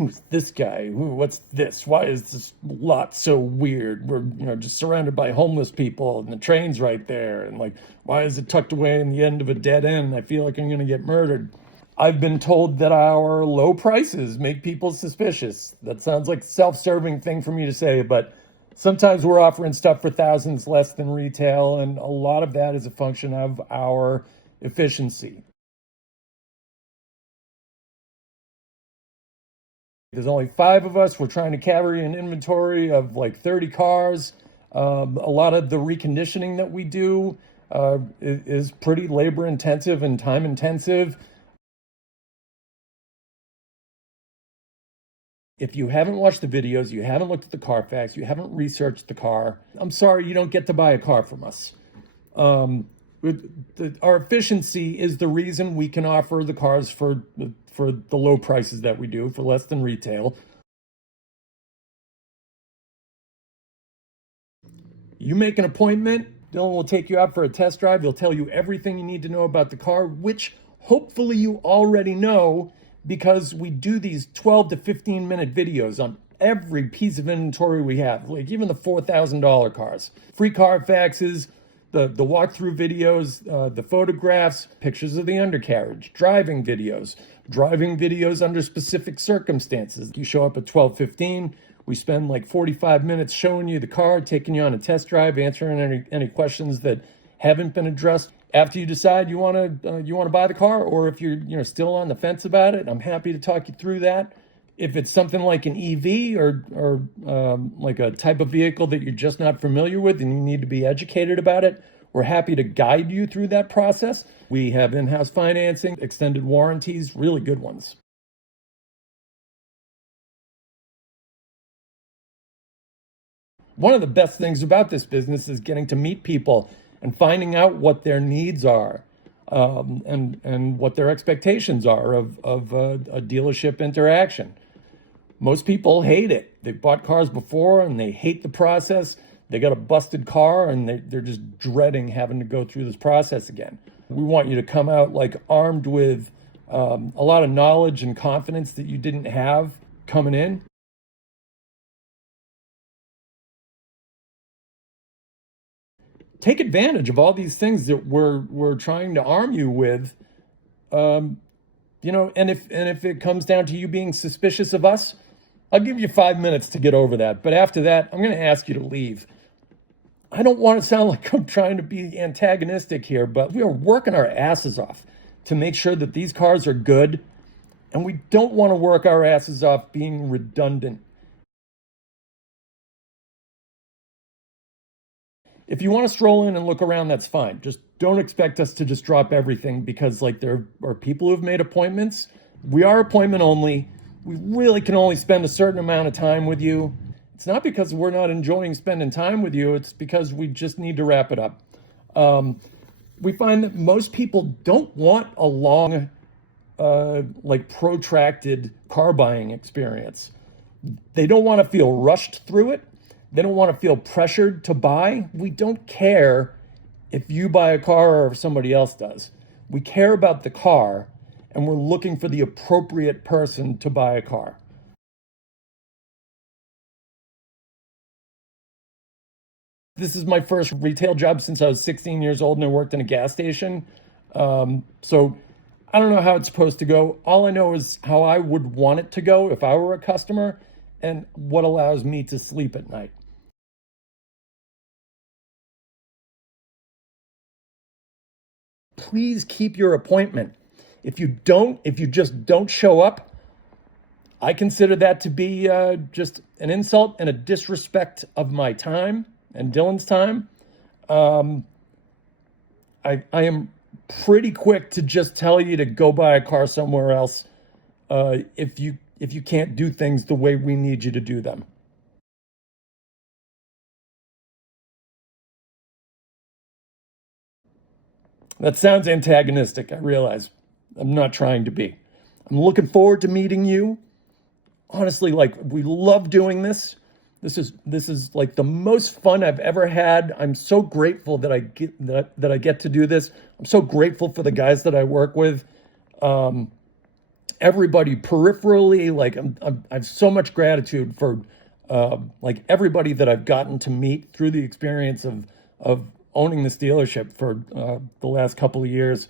who's this guy? What's this? Why is this lot so weird? We're, just surrounded by homeless people and the train's right there. And like, why is it tucked away in the end of a dead end? I feel like I'm going to get murdered. I've been told that our low prices make people suspicious. That sounds like a self-serving thing for me to say, but sometimes we're offering stuff for thousands less than retail, and a lot of that is a function of our efficiency. There's only 5 of us. We're trying to carry an inventory of like 30 cars. A lot of the reconditioning that we do is pretty labor intensive and time intensive. If you haven't watched the videos, you haven't looked at the Carfax, you haven't researched the car, I'm sorry, you don't get to buy a car from us. Our efficiency is the reason we can offer the cars for the low prices that we do, for less than retail. You make an appointment, Dylan will take you out for a test drive. He'll tell you everything you need to know about the car, which hopefully you already know, because we do these 12 to 15 minute videos on every piece of inventory we have, like even the $4,000 cars. Free Carfaxes, the walkthrough videos, the photographs, pictures of the undercarriage, driving videos under specific circumstances. You show up at 12:15, we spend like 45 minutes showing you the car, taking you on a test drive, answering any questions that haven't been addressed. After you decide you want to buy the car, or if you're still on the fence about it, I'm happy to talk you through that. If it's something like an EV or like a type of vehicle that you're just not familiar with and you need to be educated about it, we're happy to guide you through that process. We have in-house financing, extended warranties, really good ones. One of the best things about this business is getting to meet people and finding out what their needs are, and what their expectations are of a dealership interaction. Most people hate it. They've bought cars before and they hate the process. They got a busted car and they're just dreading having to go through this process again. We want you to come out like armed with a lot of knowledge and confidence that you didn't have coming in. Take advantage of all these things that we're trying to arm you with, and if it comes down to you being suspicious of us, I'll give you 5 minutes to get over that. But after that, I'm going to ask you to leave. I don't want to sound like I'm trying to be antagonistic here, but we are working our asses off to make sure that these cars are good, and we don't want to work our asses off being redundant. If you want to stroll in and look around, that's fine. Just don't expect us to just drop everything, because like there are people who have made appointments. We are appointment only. We really can only spend a certain amount of time with you. It's not because we're not enjoying spending time with you. It's because we just need to wrap it up. We find that most people don't want a long, protracted car buying experience. They don't want to feel rushed through it. They don't want to feel pressured to buy. We don't care if you buy a car or if somebody else does. We care about the car, and we're looking for the appropriate person to buy a car. This is my first retail job since I was 16 years old, and I worked in a gas station. So I don't know how it's supposed to go. All I know is how I would want it to go if I were a customer, and what allows me to sleep at night. Please keep your appointment. If you just don't show up, I consider that to be just an insult and a disrespect of my time and Dylan's time. I am pretty quick to just tell you to go buy a car somewhere else if you can't do things the way we need you to do them. That sounds antagonistic, I realize. I'm not trying to be. I'm looking forward to meeting you. Honestly, we love doing this. This is like the most fun I've ever had. I'm so grateful that I get to do this. I'm so grateful for the guys that I work with. everybody peripherally. Like I have so much gratitude for like everybody that I've gotten to meet through the experience of owning this dealership for the last couple of years.